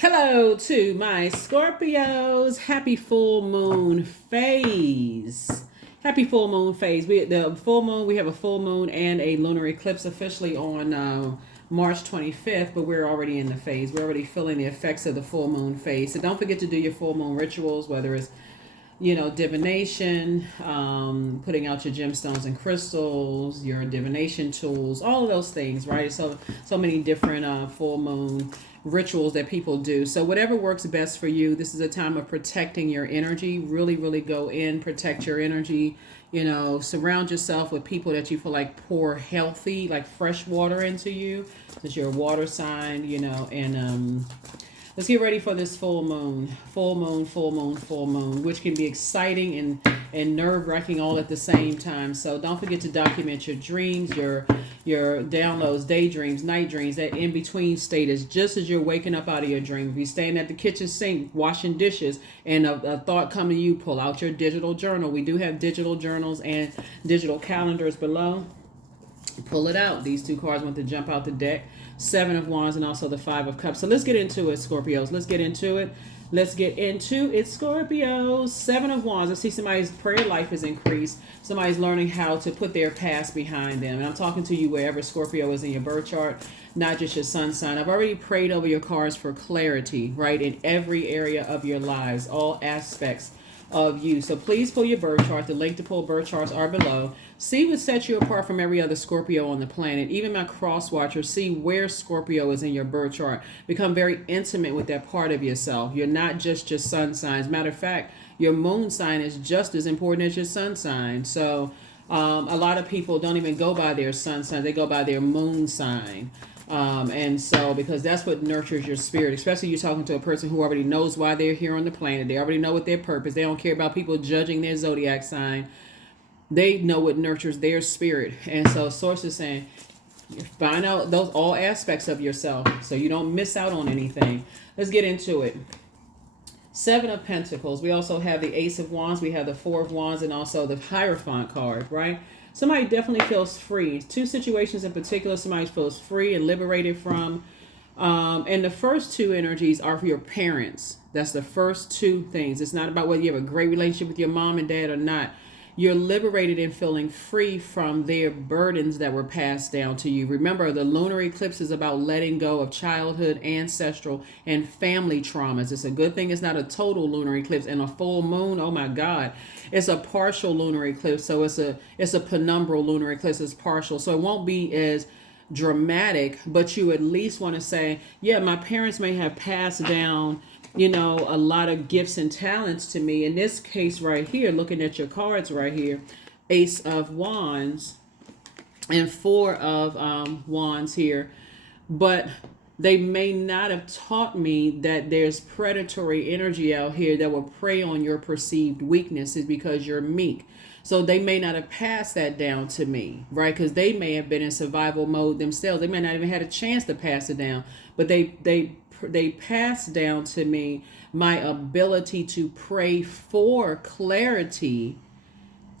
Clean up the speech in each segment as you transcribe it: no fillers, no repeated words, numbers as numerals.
Hello to my Scorpios. Happy full moon phase. Happy full moon phase. We have a full moon and a lunar eclipse officially on March 25th, but we're already in the phase. We're already feeling the effects of the full moon phase. So don't forget to do your full moon rituals, whether it's divination, putting out your gemstones and crystals, your divination tools, all of those things, right? So many different full moon rituals that people do. So whatever works best for you. This is a time of protecting your energy. Really, really go in, protect your energy. Surround yourself with people that you feel like pour healthy, like fresh water into you, since you're a water sign. And let's get ready for this full moon. Full moon, full moon, full moon, which can be exciting and nerve-wracking all at the same time. So don't forget to document your dreams, your downloads, daydreams, night dreams. That in-between state is just as you're waking up out of your dream. If you're staying at the kitchen sink washing dishes and a thought come to you, pull out your digital journal. We do have digital journals and digital calendars below. Pull it out. These two cards want to jump out the deck. Seven of Wands and also the Five of Cups. So let's get into it, Scorpios. Let's get into it. Scorpios. Seven of Wands. I see somebody's prayer life is increased. Somebody's learning how to put their past behind them. And I'm talking to you wherever Scorpio is in your birth chart, not just your sun sign. I've already prayed over your cards for clarity, right, in every area of your lives, all aspects of you. So please pull your birth chart. The link to pull birth charts are below. See what sets you apart from every other Scorpio on the planet. Even my cross watcher, see where Scorpio is in your birth chart. Become very intimate with that part of yourself. You're not just your sun signs. Matter of fact, your moon sign is just as important as your sun sign. So a lot of people don't even go by their sun sign. They go by their moon sign. And so, because that's what nurtures your spirit, especially you're talking to a person who already knows why they're here on the planet. They already know what their purpose. They don't care about people judging their zodiac sign. They know what nurtures their spirit. And so Source is saying, find out those all aspects of yourself so you don't miss out on anything. Let's get into it. Seven of Pentacles. We also have the Ace of Wands. We have the Four of Wands and also the Hierophant card, right? Somebody definitely feels free. Two situations in particular, somebody feels free and liberated from. And the first two energies are for your parents. That's the first two things. It's not about whether you have a great relationship with your mom and dad or not. You're liberated and feeling free from their burdens that were passed down to you. Remember, the lunar eclipse is about letting go of childhood, ancestral, and family traumas. It's a good thing it's not a total lunar eclipse. And a full moon, oh my God, it's a partial lunar eclipse. So it's a penumbral lunar eclipse. It's partial. So it won't be as dramatic, but you at least want to say, yeah, my parents may have passed down a lot of gifts and talents to me. In this case right here, looking at your cards right here, Ace of Wands and Four of Wands here. But they may not have taught me that there's predatory energy out here that will prey on your perceived weaknesses because you're meek. So they may not have passed that down to me, right? Because they may have been in survival mode themselves. They may not even had a chance to pass it down, but they passed down to me my ability to pray for clarity,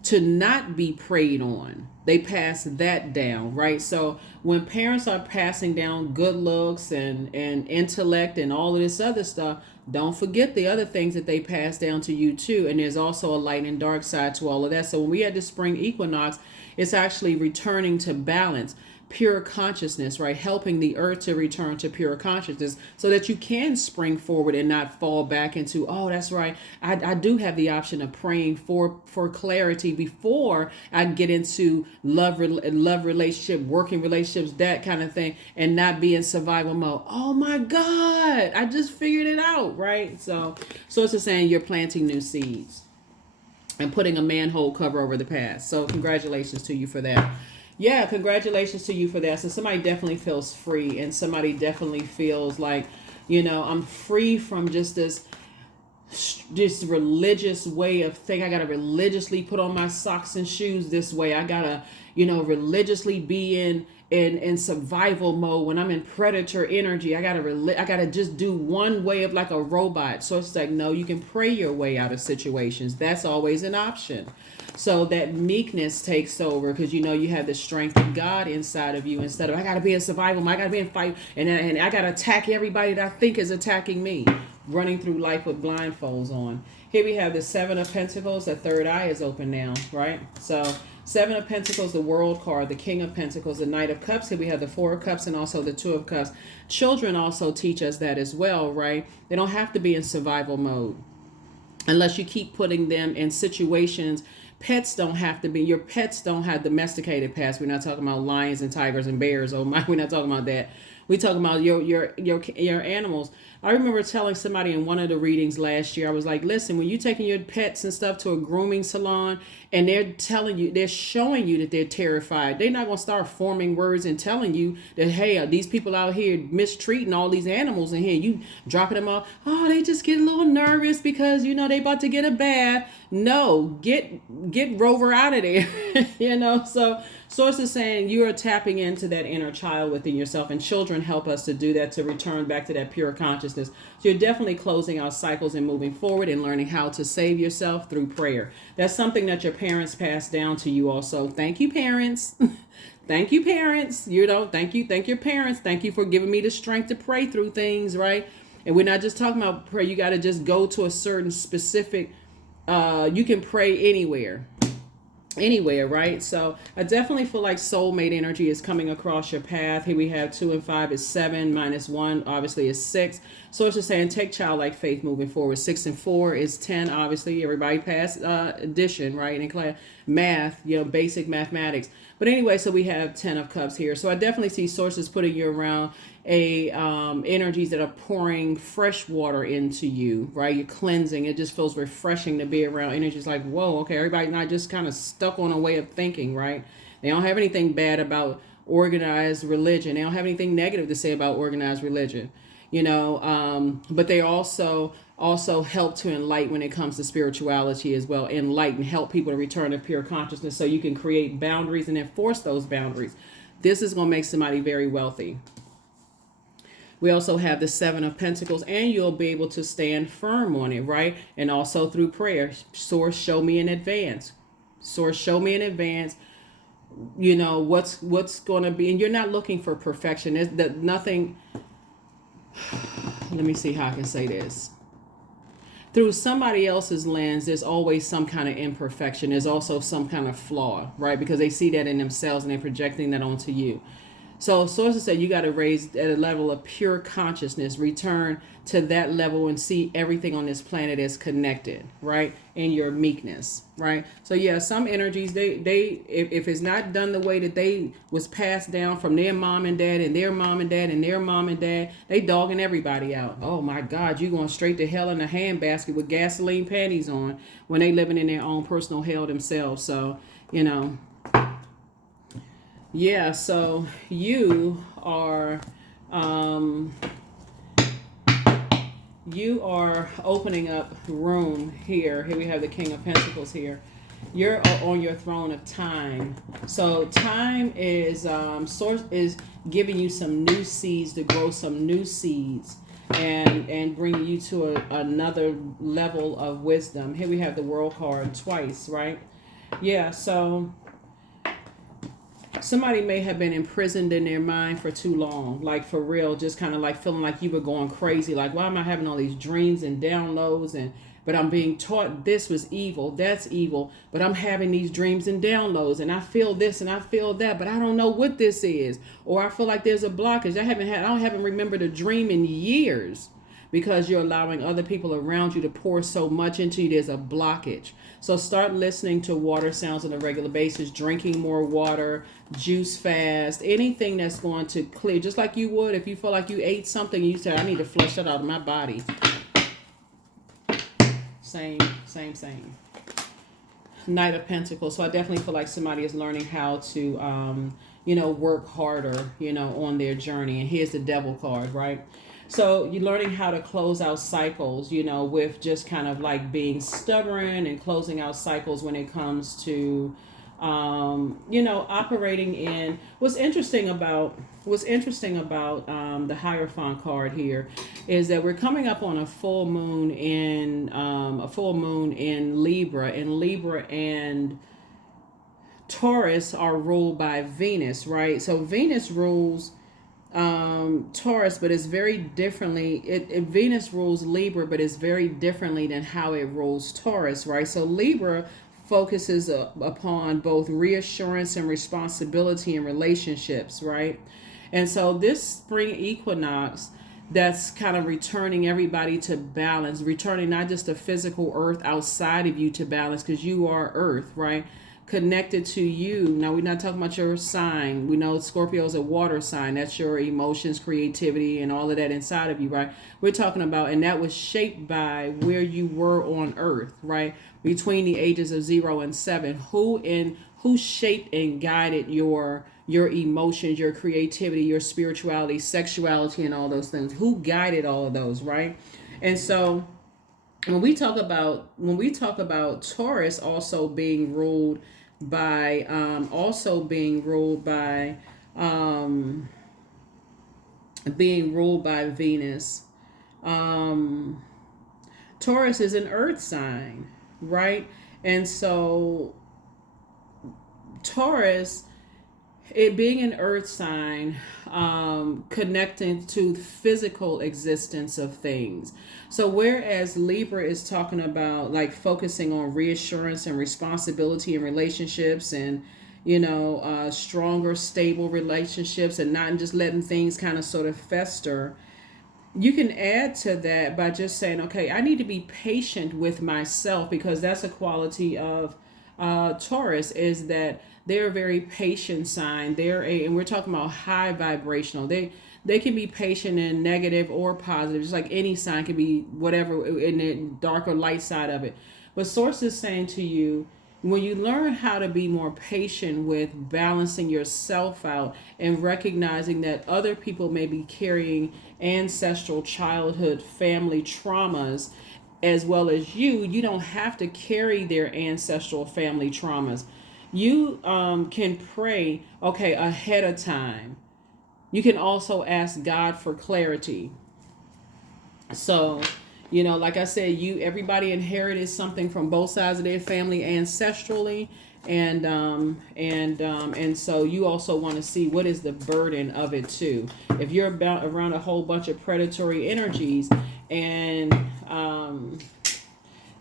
to not be preyed on. They pass that down, right? So when parents are passing down good looks and intellect and all of this other stuff, don't forget the other things that they pass down to you too. And there's also a light and dark side to all of that. So when we had the spring equinox, it's actually returning to balance, pure consciousness, right? Helping the earth to return to pure consciousness so that you can spring forward and not fall back into, oh, that's right, I do have the option of praying for clarity before I get into love relationship, working relationships, that kind of thing, and not be in survival mode. Oh my God, I just figured it out, right? So it's just saying you're planting new seeds and putting a manhole cover over the past. So congratulations to you for that. Yeah, congratulations to you for that. So somebody definitely feels free, and somebody definitely feels like, I'm free from just this religious way of thinking. I got to religiously put on my socks and shoes this way. I got to, religiously be in survival mode, when I'm in predator energy, I gotta just do one way of like a robot. So it's like, no, you can pray your way out of situations. That's always an option. So that meekness takes over, because you know you have the strength of God inside of you, instead of I gotta be in survival mode, I gotta be in fight, and I gotta attack everybody that I think is attacking me, running through life with blindfolds on. Here we have the Seven of Pentacles. The third eye is open now, right? So Seven of Pentacles, the World card, the King of Pentacles, the Knight of Cups. Here we have the Four of Cups and also the Two of Cups. Children also teach us that as well, right? They don't have to be in survival mode unless you keep putting them in situations. Pets don't have to be. Your pets don't have domesticated pets. We're not talking about lions and tigers and bears. Oh my, we're not talking about that. We're talking about your animals. I remember telling somebody in one of the readings last year, I was like, listen, when you're taking your pets and stuff to a grooming salon and they're telling you, they're showing you that they're terrified, they're not going to start forming words and telling you that, hey, these people out here mistreating all these animals in here, you dropping them off. Oh, they just get a little nervous because, you know, they about to get a bath. No, get Rover out of there. You know, so Source is saying you are tapping into that inner child within yourself, and children help us to do that, to return back to that pure consciousness. So you're definitely closing out cycles and moving forward and learning how to save yourself through prayer. That's something that your parents passed down to you also. Thank you, parents. Thank you, parents. You know, thank your parents. Thank you for giving me the strength to pray through things, right? And we're not just talking about prayer. You got to just go to a certain specific, you can pray anywhere, right? So I definitely feel like soulmate energy is coming across your path. Here we have 2 and 5 is 7, -1 obviously is 6. So it's just saying take childlike faith moving forward. 6 and 4 is 10. Obviously everybody passed addition, right? In class math, you know, basic mathematics. But anyway, so we have 10 of Cups here. So I definitely see sources putting you around energies that are pouring fresh water into you, right? You're cleansing. It just feels refreshing to be around energies like, whoa, okay, everybody's not just kind of stuck on a way of thinking, right? They don't have anything bad about organized religion. They don't have anything negative to say about organized religion, you know, but they also help to enlighten when it comes to spirituality as well. Enlighten, help people to return to pure consciousness so you can create boundaries and enforce those boundaries. This is going to make somebody very wealthy. We also have the 7 of Pentacles, and you'll be able to stand firm on it, right? And also through prayer. Source, show me in advance. Source, show me in advance, you know, what's going to be. And you're not looking for perfection. There's nothing. Let me see how I can say this. Through somebody else's lens, there's always some kind of imperfection. There's also some kind of flaw, right? Because they see that in themselves and they're projecting that onto you. So sources say you got to raise at a level of pure consciousness, return to that level and see everything on this planet as connected, right? In your meekness, right? So yeah, some energies, if it's not done the way that they was passed down from their mom and dad and their mom and dad and their mom and dad, they dogging everybody out. Oh my God, you going straight to hell in a handbasket with gasoline panties on when they living in their own personal hell themselves. So, you know, yeah, so you are opening up room here. Here we have the King of Pentacles here. You're on your throne of time. So time is source is giving you some new seeds to grow some new seeds and bring you to another level of wisdom. Here we have the World card twice, right? Yeah, so somebody may have been imprisoned in their mind for too long, like for real, just kind of like feeling like you were going crazy. Like, why am I having all these dreams and downloads? But I'm being taught this was evil, that's evil. But I'm having these dreams and downloads, and I feel this and I feel that, but I don't know what this is. Or I feel like there's a blockage. I haven't remembered a dream in years, because you're allowing other people around you to pour so much into you. There's a blockage. So start listening to water sounds on a regular basis, drinking more water, juice fast, anything that's going to clear, just like you would if you feel like you ate something and you say, I need to flush that out of my body. Same. Knight of Pentacles. So I definitely feel like somebody is learning how to, work harder, on their journey. And here's the Devil card, right? So you're learning how to close out cycles, with just kind of like being stubborn and closing out cycles when it comes to Operating in what's interesting about the Hierophant card here is that we're coming up on a full moon in Libra, and Libra and Taurus are ruled by Venus, right? So Venus rules Taurus, but it's very differently. Venus rules Libra, but it's very differently than how it rules Taurus, right? So Libra focuses upon both reassurance and responsibility in relationships, right? And so this spring equinox, that's kind of returning everybody to balance, returning not just the physical earth outside of you to balance, because you are earth, right? Connected to you. Now, we're not talking about your sign. We know Scorpio is a water sign. That's your emotions, creativity, and all of that inside of you, right? We're talking about, and that was shaped by where you were on earth, right? Between the ages of 0 and 7. Who shaped and guided your emotions, your creativity, your spirituality, sexuality, and all those things? Who guided all of those, right? And so when we talk about Taurus also being ruled by Venus. Taurus is an earth sign, right? And so Taurus, it being an earth sign, connecting to physical existence of things. So whereas Libra is talking about like focusing on reassurance and responsibility in relationships, and stronger, stable relationships, and not just letting things kind of sort of fester, you can add to that by just saying, okay, I need to be patient with myself, because that's a quality of Taurus, is that they're a very patient sign. And we're talking about high vibrational. They can be patient and negative or positive, just like any sign can be whatever in the dark or light side of it. But Source is saying to you, when you learn how to be more patient with balancing yourself out and recognizing that other people may be carrying ancestral, childhood, family traumas, as well as you don't have to carry their ancestral family traumas. You can pray, okay, ahead of time. You can also ask God for clarity. So, like I said, everybody inherited something from both sides of their family ancestrally, and so you also want to see what is the burden of it too. If you're around a whole bunch of predatory energies, and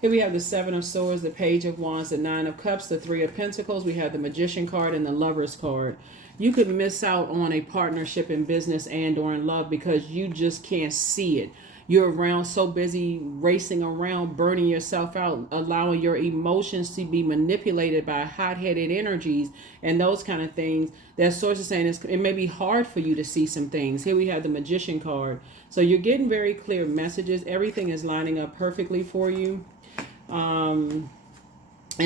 here we have the Seven of Swords, the Page of Wands, the Nine of Cups, the Three of Pentacles. We have the Magician card and the Lover's card. You could miss out on a partnership in business and or in love because you just can't see it. You're around so busy racing around, burning yourself out, allowing your emotions to be manipulated by hot-headed energies and those kind of things. That Source is saying it may be hard for you to see some things. Here we have the Magician card. So you're getting very clear messages. Everything is lining up perfectly for you. In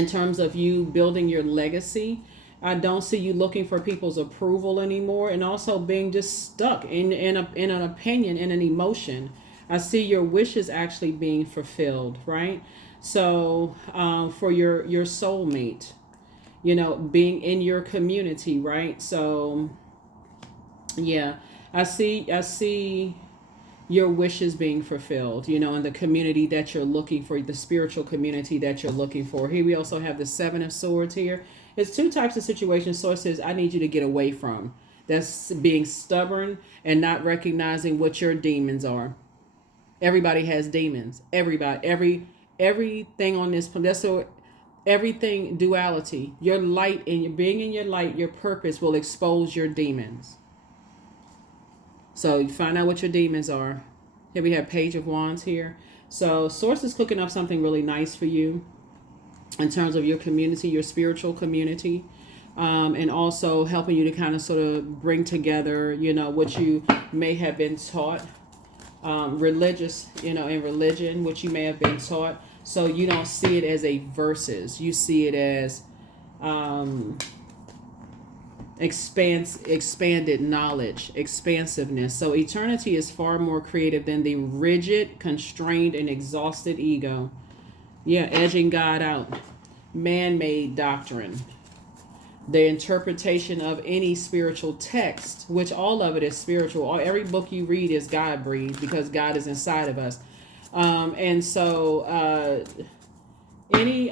terms of you building your legacy, I don't see you looking for people's approval anymore, and also being just stuck in an opinion, in an emotion. I see your wishes actually being fulfilled, right? So for your soulmate, being in your community, right? So yeah, I see your wishes being fulfilled, in the community that you're looking for, the spiritual community that you're looking for. Here we also have the Seven of Swords here. It's two types of situations Source says I need you to get away from. That's being stubborn and not recognizing what your demons are. Everybody has demons. Everybody, everything on this planet. So everything, duality. Your light and your being in your light, your purpose will expose your demons. So you find out what your demons are. Here we have Page of Wands here. So Source is cooking up something really nice for you in terms of your community, your spiritual community, and also helping you to kind of sort of bring together, what you may have been taught, religious, in religion, which you may have been taught. So you don't see it as a versus. You see it as expanded knowledge, expansiveness. So eternity is far more creative than the rigid, constrained, and exhausted ego. Yeah, edging God out. Man-made doctrine. the interpretation of any spiritual text, which all of it is spiritual. Every book you read is God breathed because God is inside of us. And so any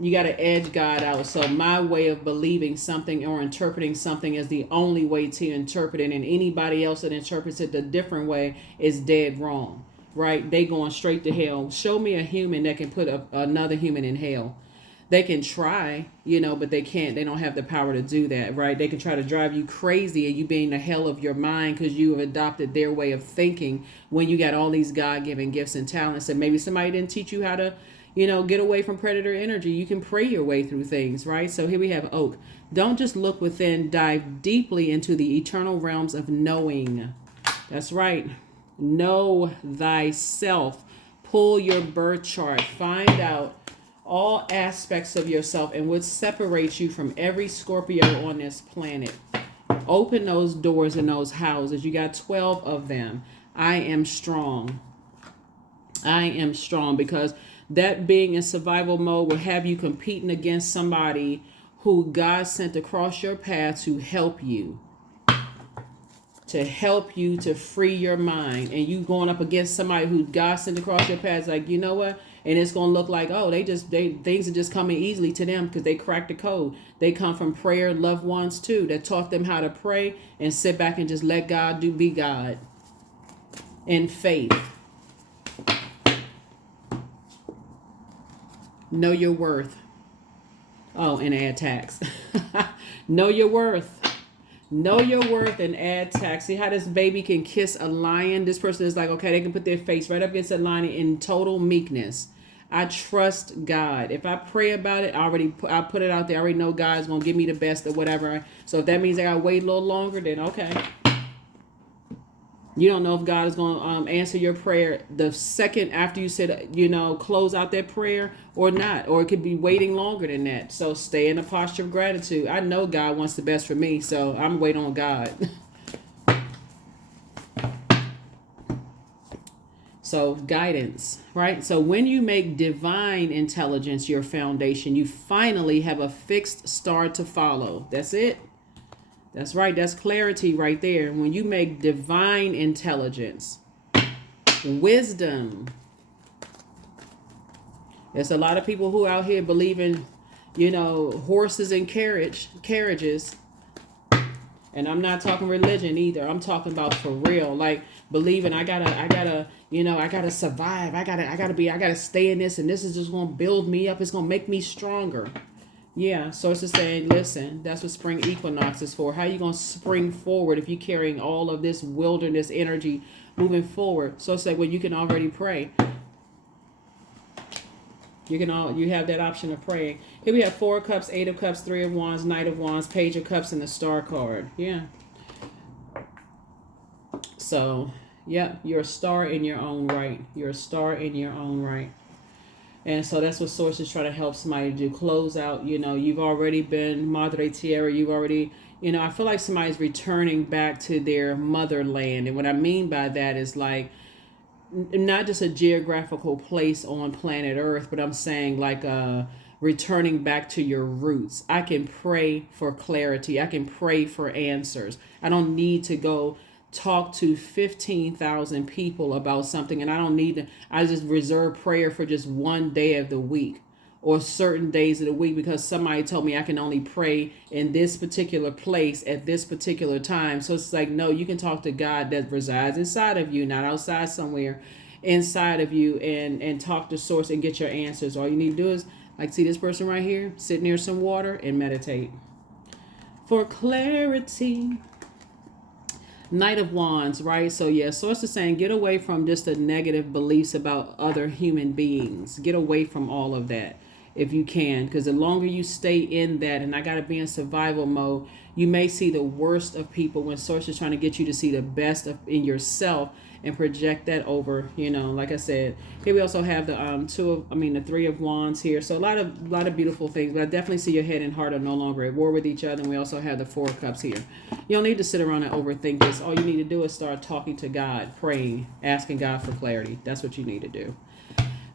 you got to edge God out. So my way of believing something or interpreting something is the only way to interpret it, and anybody else that interprets it the different way is dead wrong, right? They going straight to hell. Show me a human that can put another human in hell. They can try, but they can't. They don't have the power to do that, right? They can try to drive you crazy and you be in the hell of your mind because you have adopted their way of thinking when you got all these God-given gifts and talents, and maybe somebody didn't teach you how to get away from predator energy. You can pray your way through things, right? So here we have Oak. Don't just look within, dive deeply into the eternal realms of knowing. That's right. Know thyself. Pull your birth chart. Find out all aspects of yourself and what separates you from every Scorpio on this planet. Open those doors in those houses. You got 12 of them. I am strong. I am strong, because that being in survival mode will have you competing against somebody who God sent across your path to help you to free your mind. And you going up against somebody who God sent across your path, like, you know what? And it's going to look like, oh, things are just coming easily to them because they cracked the code. They come from prayer loved ones too, that taught them how to pray and sit back and just let God be God in faith. Know your worth. Oh, and add tax. Know your worth. Know your worth and add tax. See how this baby can kiss a lion? This person is like, okay, they can put their face right up against a lion in total meekness. I trust God. If I pray about it, I put it out there. I already know God's going to give me the best or whatever. So if that means I got to wait a little longer, then okay. You don't know if God is going to answer your prayer the second after you said, close out that prayer or not. Or it could be waiting longer than that. So stay in a posture of gratitude. I know God wants the best for me, so I'm waiting on God. So guidance, right? So when you make divine intelligence your foundation, you finally have a fixed star to follow. That's it. That's right. That's clarity right there. When you make divine intelligence, wisdom. There's a lot of people who out here believe in, horses and carriages. And I'm not talking religion either. I'm talking about for real, like believing I gotta survive. I gotta stay in this, and this is just gonna build me up. It's gonna make me stronger. Yeah, so it's just saying, listen, that's what spring equinox is for. How you going to spring forward if you're carrying all of this wilderness energy moving forward? So it's like, well, you can already pray. You have that option of praying. Here we have 4 of Cups, 8 of Cups, 3 of Wands, Knight of Wands, Page of Cups, and the Star card. Yeah. So, yeah, you're a star in your own right. You're a star in your own right. And so that's what Source is trying to help somebody do. Close out, you've already been Madre Tierra. You've already, I feel like somebody's returning back to their motherland. And what I mean by that is like, not just a geographical place on planet Earth, but I'm saying like returning back to your roots. I can pray for clarity. I can pray for answers. I don't need to go talk to 15,000 people about something, and I just reserve prayer for just one day of the week or certain days of the week because somebody told me I can only pray in this particular place at this particular time. So it's like, no, you can talk to God that resides inside of you, not outside somewhere, inside of you, and talk to Source and get your answers. All you need to do is, like, see this person right here, sit near some water and meditate for clarity. Knight of Wands, right? So yeah, Source is saying get away from just the negative beliefs about other human beings. Get away from all of that if you can, because the longer you stay in that, and I got to be in survival mode, you may see the worst of people when Source is trying to get you to see the best in yourself and project that over, like I said. Here we also have the 3 of Wands here. So a lot of beautiful things, but I definitely see your head and heart are no longer at war with each other. And we also have the 4 of Cups here. You don't need to sit around and overthink this. All you need to do is start talking to God, praying, asking God for clarity. That's what you need to do.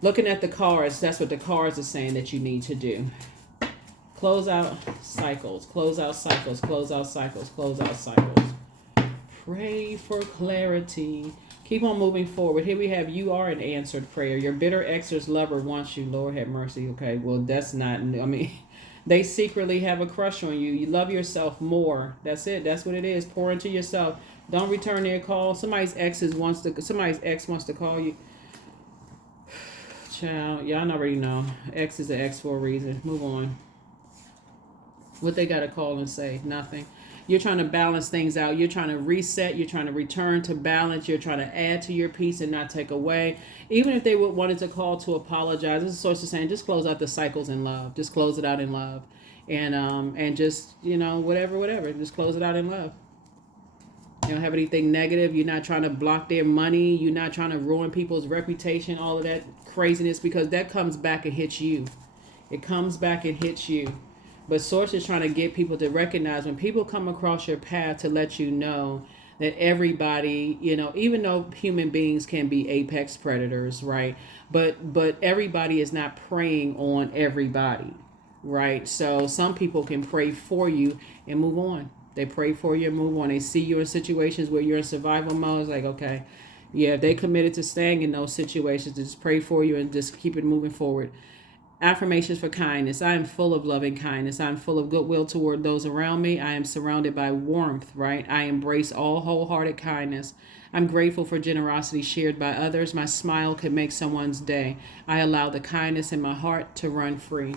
Looking at the cards, that's what the cards are saying that you need to do. Close out cycles, close out cycles, close out cycles, close out cycles. Pray for clarity. Keep on moving forward. Here we have you are an answered prayer. Your bitter ex's lover wants you. Lord have mercy. Okay, well, that's not, I mean, they secretly have a crush on you. You love yourself more. That's it. That's what it is. Pour into yourself. Don't return their call. Somebody's ex wants to call you. Child, y'all already know. X is an X for a reason. Move on. What they got to call and say? Nothing. You're trying to balance things out. You're trying to reset. You're trying to return to balance. You're trying to add to your peace and not take away. Even if they wanted to call to apologize, this is a source of saying, just close out the cycles in love. Just close it out in love. And just, whatever. Just close it out in love. You don't have anything negative. You're not trying to block their money. You're not trying to ruin people's reputation, all of that craziness, because that comes back and hits you. It comes back and hits you. But Source is trying to get people to recognize when people come across your path, to let you know that everybody, even though human beings can be apex predators, right? But everybody is not preying on everybody, right? So some people can pray for you and move on. They pray for you and move on. They see you in situations where you're in survival mode. It's like, okay, yeah, if they committed to staying in those situations, to just pray for you and just keep it moving forward. Affirmations for kindness. I am full of loving kindness. I am full of goodwill toward those around me. I am surrounded by warmth, right? I embrace all wholehearted kindness. I'm grateful for generosity shared by others. My smile could make someone's day. I allow the kindness in my heart to run free.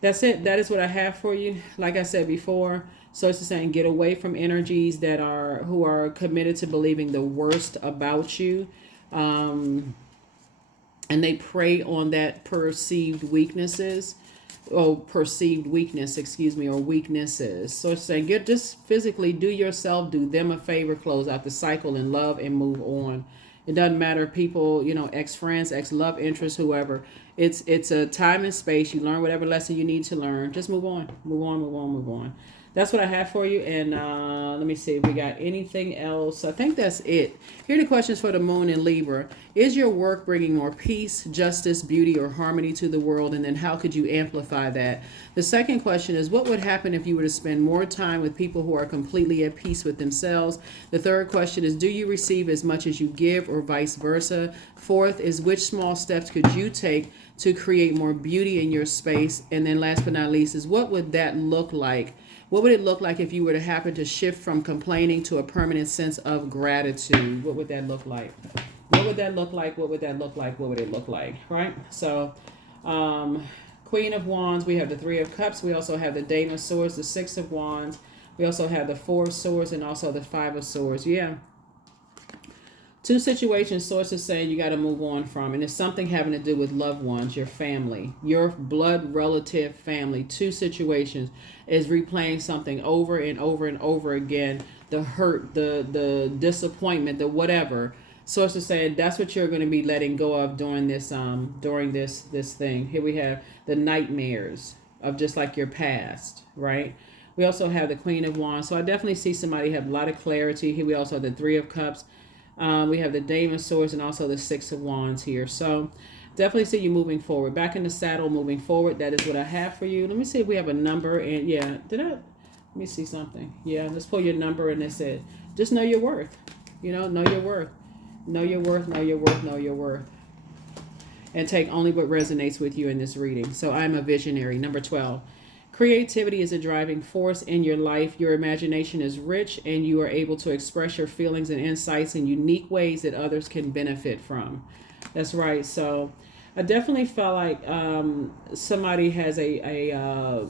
That's it. That is what I have for you. Like I said before, so it's saying get away from energies who are committed to believing the worst about you. And they prey on that perceived weakness, or weaknesses. So it's saying just physically do yourself, do them a favor, close out the cycle in love and move on. It doesn't matter people, ex-friends, ex-love interest, whoever. It's a time and space. You learn whatever lesson you need to learn. Just move on. That's what I have for you. And let me see if we got anything else. I think that's it. Here are the questions for the moon in Libra. Is your work bringing more peace, justice, beauty, or harmony to the world? And then how could you amplify that? The second question is, what would happen if you were to spend more time with people who are completely at peace with themselves? The third question is, do you receive as much as you give, or vice versa? Fourth is, which small steps could you take to create more beauty in your space? And then last but not least is, what would that look like? What would it look like if you were to happen to shift from complaining to a permanent sense of gratitude? What would that look like? What would that look like? What would that look like? What would it look like? Right? So, Queen of Wands, we have the Three of Cups. We also have the Dame of Swords, the Six of Wands. We also have the Four of Swords and also the Five of Swords. Yeah. Two situations sources saying you got to move on from, and it's something having to do with loved ones, your family, your blood relative family. Two situations is replaying something over and over and over again. The hurt, the disappointment, the whatever. Sources saying that's what you're going to be letting go of during this thing. Here we have the nightmares of just like your past, right? We also have the Queen of Wands. So I definitely see somebody have a lot of clarity. Here we also have the Three of Cups. We have the Dame of Swords and also the Six of Wands here. So definitely see you moving forward. Back in the saddle, moving forward. That is what I have for you. Let me see if we have a number. And yeah, let me see something. Yeah, let's pull your number and that's it. Just know your worth. Know your worth. Know your worth, know your worth, know your worth. And take only what resonates with you in this reading. So I'm a visionary. Number 12. Creativity is a driving force in your life. Your imagination is rich and you are able to express your feelings and insights in unique ways that others can benefit from. That's right. So I definitely felt like somebody has you're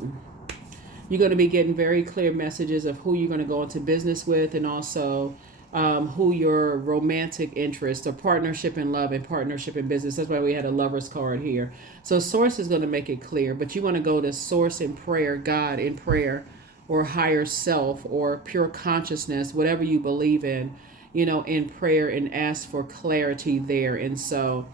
going to be getting very clear messages of who you're going to go into business with, and also who your romantic interest or partnership in love and partnership in business. That's why we had a lover's card here. So Source is going to make it clear, but you want to go to Source in prayer, God in prayer, or higher self, or pure consciousness, whatever you believe in prayer, and ask for clarity there. And so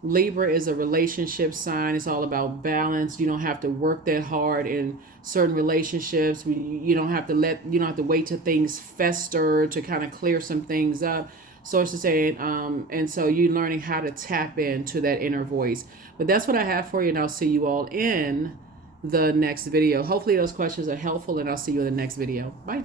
Libra is a relationship sign. It's all about balance. You don't have to work that hard in certain relationships. You don't have to wait till things fester to kind of clear some things up. So it's saying, and so you're learning how to tap into that inner voice. But that's what I have for you, and I'll see you all in the next video. Hopefully those questions are helpful, and I'll see you in the next video. Bye.